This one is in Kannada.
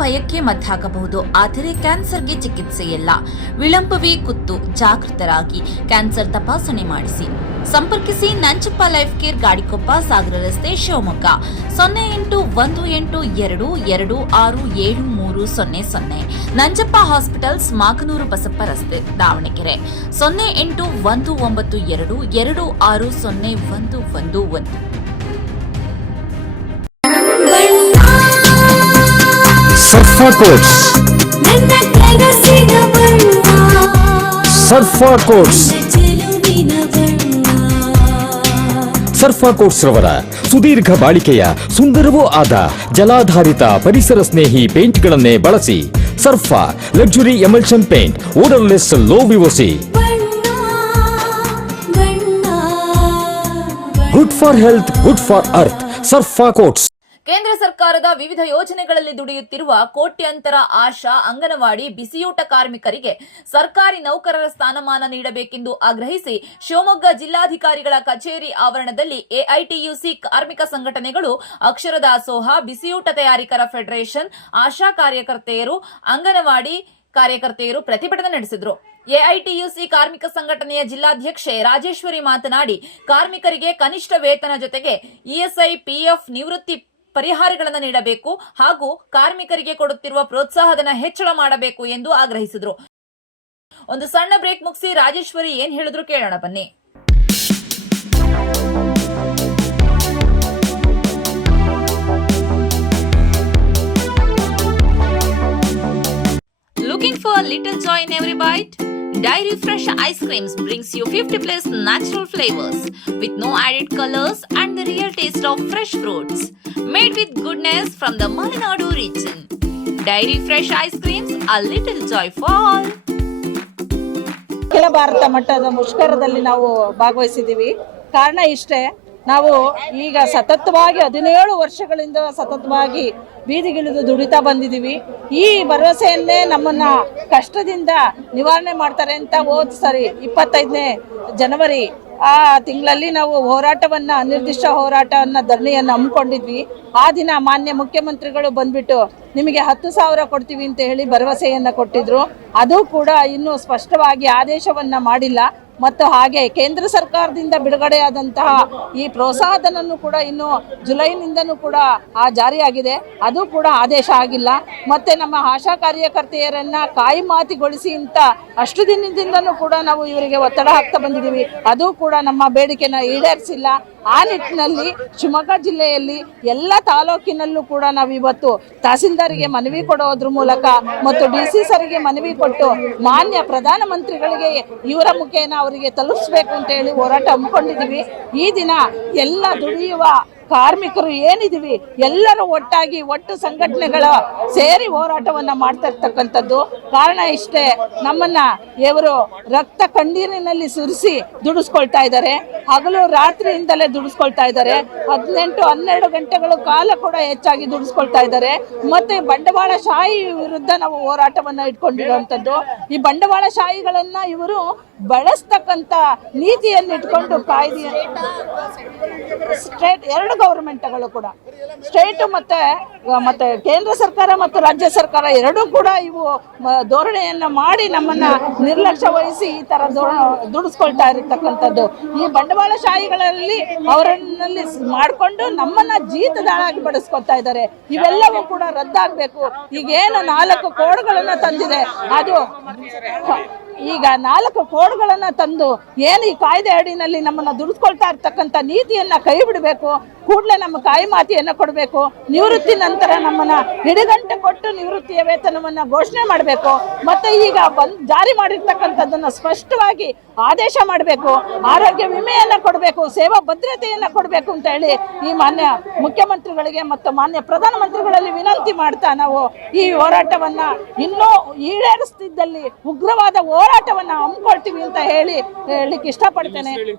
ಭಯಕ್ಕೆ ಮದ್ದಾಗಬಹುದು. ಆದರೆ ಕ್ಯಾನ್ಸರ್ಗೆ ಚಿಕಿತ್ಸೆ ಇಲ್ಲ. ವಿಳಂಬವೇ ಕುತ್ತು. ಜಾಗೃತರಾಗಿ ಕ್ಯಾನ್ಸರ್ ತಪಾಸಣೆ ಮಾಡಿಸಿ. ಸಂಪರ್ಕಿಸಿ ನಂಜಪ್ಪ ಲೈಫ್ ಕೇರ್, ಗಾಡಿಕೊಪ್ಪ, ಸಾಗರ ರಸ್ತೆ, ಶಿವಮೊಗ್ಗ 0812226730. ನಂಜಪ್ಪ ಹಾಸ್ಪಿಟಲ್ಸ್, ಮಾಕನೂರು ಬಸಪ್ಪ ರಸ್ತೆ, ದಾವಣಗೆರೆ 081922601111. ಸರ್ಫಾ ಕೋಟ್ಸ್, ಸರ್ಫಾ ಕೋಟ್ಸ್, ಸರ್ಫಾ ಕೋಟ್ಸ್ ರವರ ಸುದೀರ್ಘ ಬಾಳಿಕೆಯ ಸುಂದರವೂ ಆದ ಜಲಾಧಾರಿತ ಪರಿಸರ ಸ್ನೇಹಿ ಪೇಂಟ್ಗಳನ್ನೇ ಬಳಸಿ. Surfa luxury emulsion paint, odourless, low VOC, good for health, good for earth. Surfa coats. ಕೇಂದ್ರ ಸರ್ಕಾರದ ವಿವಿಧ ಯೋಜನೆಗಳಲ್ಲಿ ದುಡಿಯುತ್ತಿರುವ ಕೋಟ್ಯಂತರ ಆಶಾ, ಅಂಗನವಾಡಿ, ಬಿಸಿಯೂಟ ಕಾರ್ಮಿಕರಿಗೆ ಸರ್ಕಾರಿ ನೌಕರರ ಸ್ಥಾನಮಾನ ನೀಡಬೇಕೆಂದು ಆಗ್ರಹಿಸಿ ಶಿವಮೊಗ್ಗ ಜಿಲ್ಲಾಧಿಕಾರಿಗಳ ಕಚೇರಿ ಆವರಣದಲ್ಲಿ ಎಐಟಿಯುಸಿ ಕಾರ್ಮಿಕ ಸಂಘಟನೆಗಳು, ಅಕ್ಷರ ದಾಸೋಹ, ಬಿಸಿಯೂಟ ತಯಾರಿಕರ ಫೆಡರೇಷನ್, ಆಶಾ ಕಾರ್ಯಕರ್ತೆಯರು, ಅಂಗನವಾಡಿ ಕಾರ್ಯಕರ್ತೆಯರು ಪ್ರತಿಭಟನೆ ನಡೆಸಿದರು. ಎಐಟಿಯುಸಿ ಕಾರ್ಮಿಕ ಸಂಘಟನೆಯ ಜಿಲ್ಲಾಧ್ಯಕ್ಷೆ ರಾಜೇಶ್ವರಿ ಮಾತನಾಡಿ, ಕಾರ್ಮಿಕರಿಗೆ ಕನಿಷ್ಠ ವೇತನ ಜೊತೆಗೆ ಇಎಸ್ಐ, ಪಿಎಫ್, ನಿವೃತ್ತಿ ಪರಿಹಾರಗಳನ್ನು ನೀಡಬೇಕು ಹಾಗೂ ಕಾರ್ಮಿಕರಿಗೆ ಕೊಡುತ್ತಿರುವ ಪ್ರೋತ್ಸಾಹಧನ ಹೆಚ್ಚಳ ಮಾಡಬೇಕು ಎಂದು ಆಗ್ರಹಿಸಿದರು. ಒಂದು ಸಣ್ಣ ಬ್ರೇಕ್ ಮುಗಿಸಿ ರಾಜೇಶ್ವರಿ ಏನ್ ಹೇಳಿದ್ರು ಕೇಳೋಣ ಬನ್ನಿ. Looking for a little joy in every bite? Dairy Fresh Ice Creams brings you 50+ natural flavors with no added colors and the real taste of fresh fruits. Made with goodness from the Malenadu region. Dairy Fresh Ice Creams, a little joy for all. ಅಖಿಲ ಭಾರತ ಮಟ್ಟದ ಮುಷ್ಕರದಲ್ಲಿ ನಾವು ಭಾಗವಹಿಸಿದ್ದೀವಿ. ಕಾರಣ ಇಷ್ಟೇ, ನಾವು ಈಗ ಸತತವಾಗಿ 17 ವರ್ಷಗಳಿಂದ ಸತತವಾಗಿ ಬೀದಿಗಿಳಿದು ದುಡಿತಾ ಬಂದಿದ್ದೀವಿ. ಈ ಭರವಸೆಯನ್ನೇ ನಮ್ಮನ್ನ ಕಷ್ಟದಿಂದ ನಿವಾರಣೆ ಮಾಡ್ತಾರೆ ಅಂತ ಹೋದ ಸರಿ 25ನೇ ಜನವರಿ ಆ ತಿಂಗಳಲ್ಲಿ ನಾವು ಹೋರಾಟವನ್ನ, ಅನಿರ್ದಿಷ್ಟ ಹೋರಾಟವನ್ನ, ಧರಣಿಯನ್ನು ಹಮ್ಮಿಕೊಂಡಿದ್ವಿ. ಆ ದಿನ ಮಾನ್ಯ ಮುಖ್ಯಮಂತ್ರಿಗಳು ಬಂದ್ಬಿಟ್ಟು ನಿಮಗೆ 10,000 ಕೊಡ್ತೀವಿ ಅಂತ ಹೇಳಿ ಭರವಸೆಯನ್ನ ಕೊಟ್ಟಿದ್ರು. ಅದು ಕೂಡ ಇನ್ನೂ ಸ್ಪಷ್ಟವಾಗಿ ಆದೇಶವನ್ನ ಮಾಡಿಲ್ಲ. ಮತ್ತು ಹಾಗೆ ಕೇಂದ್ರ ಸರ್ಕಾರದಿಂದ ಬಿಡುಗಡೆಯಾದಂತಹ ಈ ಪ್ರೋತ್ಸಾಹಧನನ್ನು ಕೂಡ ಇನ್ನು ಜುಲೈನಿಂದನೂ ಕೂಡ ಜಾರಿಯಾಗಿದೆ. ಅದು ಕೂಡ ಆದೇಶ ಆಗಿಲ್ಲ. ಮತ್ತೆ ನಮ್ಮ ಆಶಾ ಕಾರ್ಯಕರ್ತೆಯರನ್ನ ಕಾಯಿಮಾತಿಗೊಳಿಸಿ ಅಂತ ಅಷ್ಟು ದಿನದಿಂದನೂ ಕೂಡ ನಾವು ಇವರಿಗೆ ಒತ್ತಡ ಹಾಕ್ತಾ ಬಂದಿದ್ದೀವಿ. ಅದು ಕೂಡ ನಮ್ಮ ಬೇಡಿಕೆನ ಈಡೇರಿಸಿಲ್ಲ. ಆ ನಿಟ್ಟಿನಲ್ಲಿ ಶಿವಮೊಗ್ಗ ಜಿಲ್ಲೆಯಲ್ಲಿ ಎಲ್ಲ ತಾಲೂಕಿನಲ್ಲೂ ಕೂಡ ನಾವು ಇವತ್ತು ತಹಸೀಲ್ದಾರಿಗೆ ಮನವಿ ಕೊಡೋದ್ರ ಮೂಲಕ ಮತ್ತು ಡಿಸಿ ಸರಿಗೆ ಮನವಿ ಕೊಟ್ಟು ಮಾನ್ಯ ಪ್ರಧಾನಮಂತ್ರಿಗಳಿಗೆ ಇವರ ಮುಖೇನ ಅವರಿಗೆ ತಲುಪಿಸಬೇಕು ಅಂತ ಹೇಳಿ ಹೋರಾಟ ಹಮ್ಮಿಕೊಂಡಿದ್ದೀವಿ. ಈ ದಿನ ಎಲ್ಲ ದುಡಿಯುವ ಕಾರ್ಮಿಕರು ಏನಿದ್ದೀವಿ ಎಲ್ಲರೂ ಒಟ್ಟಾಗಿ ಒಟ್ಟು ಸಂಘಟನೆಗಳ ಸೇರಿ ಹೋರಾಟವನ್ನ ಮಾಡ್ತಾ ಇರ್ತಕ್ಕಂಥದ್ದು. ಕಾರಣ ಇಷ್ಟೇ, ನಮ್ಮನ್ನ ಇವರು ರಕ್ತ ಕಣ್ಣೀರಿನಲ್ಲಿ ಸುರಿಸಿ ದುಡಿಸ್ಕೊಳ್ತಾ ಇದ್ದಾರೆ. ಹಗಲು ರಾತ್ರಿಯಿಂದಲೇ ದುಡಿಸ್ಕೊಳ್ತಾ ಇದ್ದಾರೆ. 18-12 ಗಂಟೆಗಳ ಕಾಲ ಕೂಡ ಹೆಚ್ಚಾಗಿ ದುಡಿಸ್ಕೊಳ್ತಾ ಇದ್ದಾರೆ. ಮತ್ತೆ ಬಂಡವಾಳಶಾಹಿ ವಿರುದ್ಧ ನಾವು ಹೋರಾಟವನ್ನ ಇಟ್ಕೊಂಡಿರುವಂತದ್ದು. ಈ ಬಂಡವಾಳಶಾಹಿಗಳನ್ನ ಇವರು ಬಳಸ್ತಕ್ಕಂಥ ನೀತಿಯನ್ನು ಇಟ್ಕೊಂಡು ಕಾಯ್ದೆ ಸ್ಟೇಟ್ 2 ಗವರ್ಮೆಂಟ್ಗಳು ಕೂಡ, ಸ್ಟೇಟ್ ಮತ್ತೆ ಕೇಂದ್ರ ಸರ್ಕಾರ ಮತ್ತು ರಾಜ್ಯ ಸರ್ಕಾರ ಎರಡೂ ಕೂಡ ಇವು ಧೋರಣೆಯನ್ನ ಮಾಡಿ ನಮ್ಮನ್ನ ನಿರ್ಲಕ್ಷ್ಯ ವಹಿಸಿ ಈ ತರ ದುಡಿಸ್ಕೊಳ್ತಾ ಇರತಕ್ಕಂಥದ್ದು. ಈ ಬಂಡವಾಳಶಾಹಿಗಳಲ್ಲಿ ಅವರನ್ನಲ್ಲಿ ಮಾಡಿಕೊಂಡು ನಮ್ಮನ್ನ ಜೀತದಾಳಾಗಿ ಬಡಿಸ್ಕೊಳ್ತಾ ಇದ್ದಾರೆ. ಇವೆಲ್ಲವೂ ಕೂಡ ರದ್ದಾಗಬೇಕು. ಈಗೇನು 4 ಕೋಡ್ಗಳನ್ನ ತಂದಿದೆ, ಅದು ಈಗ 4 ಕೋಡ್ಗಳನ್ನ ತಂದು ಏನು ಈ ಕಾಯ್ದೆ ಅಡಿನಲ್ಲಿ ನಮ್ಮನ್ನ ದುಡಿಸ್ಕೊಳ್ತಾ ಇರ್ತಕ್ಕಂಥ ನೀತಿಯನ್ನ ಕೈ ಬಿಡಬೇಕು. ಕೂಡಲೇ ನಮ್ಮ ಕಾಯಿಮಾತಿಯನ್ನ ಕೊಡಬೇಕು. ನಿವೃತ್ತಿ ನಂತರ ನಮ್ಮನ್ನ ಹಿಡಿಗಂಟೆ ಕೊಟ್ಟು ನಿವೃತ್ತಿಯ ವೇತನವನ್ನ ಘೋಷಣೆ ಮಾಡಬೇಕು. ಮತ್ತೆ ಈಗ ಜಾರಿ ಮಾಡಿರ್ತಕ್ಕಂಥದ್ದನ್ನ ಸ್ಪಷ್ಟವಾಗಿ ಆದೇಶ ಮಾಡಬೇಕು. ಆರೋಗ್ಯ ವಿಮೆಯನ್ನ ಕೊಡಬೇಕು, ಸೇವಾ ಭದ್ರತೆಯನ್ನ ಕೊಡಬೇಕು ಅಂತ ಹೇಳಿ ಈ ಮಾನ್ಯ ಮುಖ್ಯಮಂತ್ರಿಗಳಿಗೆ ಮತ್ತು ಮಾನ್ಯ ಪ್ರಧಾನಮಂತ್ರಿಗಳಲ್ಲಿ ವಿನಂತಿ ಮಾಡ್ತಾ ನಾವು ಈ ಹೋರಾಟವನ್ನ ಇನ್ನೂ ಈಡೇರಿಸ್ತಿದ್ದಲ್ಲಿ ಉಗ್ರವಾದ ಹೋರಾಟವನ್ನ ಹಮ್ಮಿಕೊಳ್ತೀವಿ ಅಂತ ಹೇಳಲಿಕ್ಕೆ ಇಷ್ಟಪಡ್ತೇನೆ.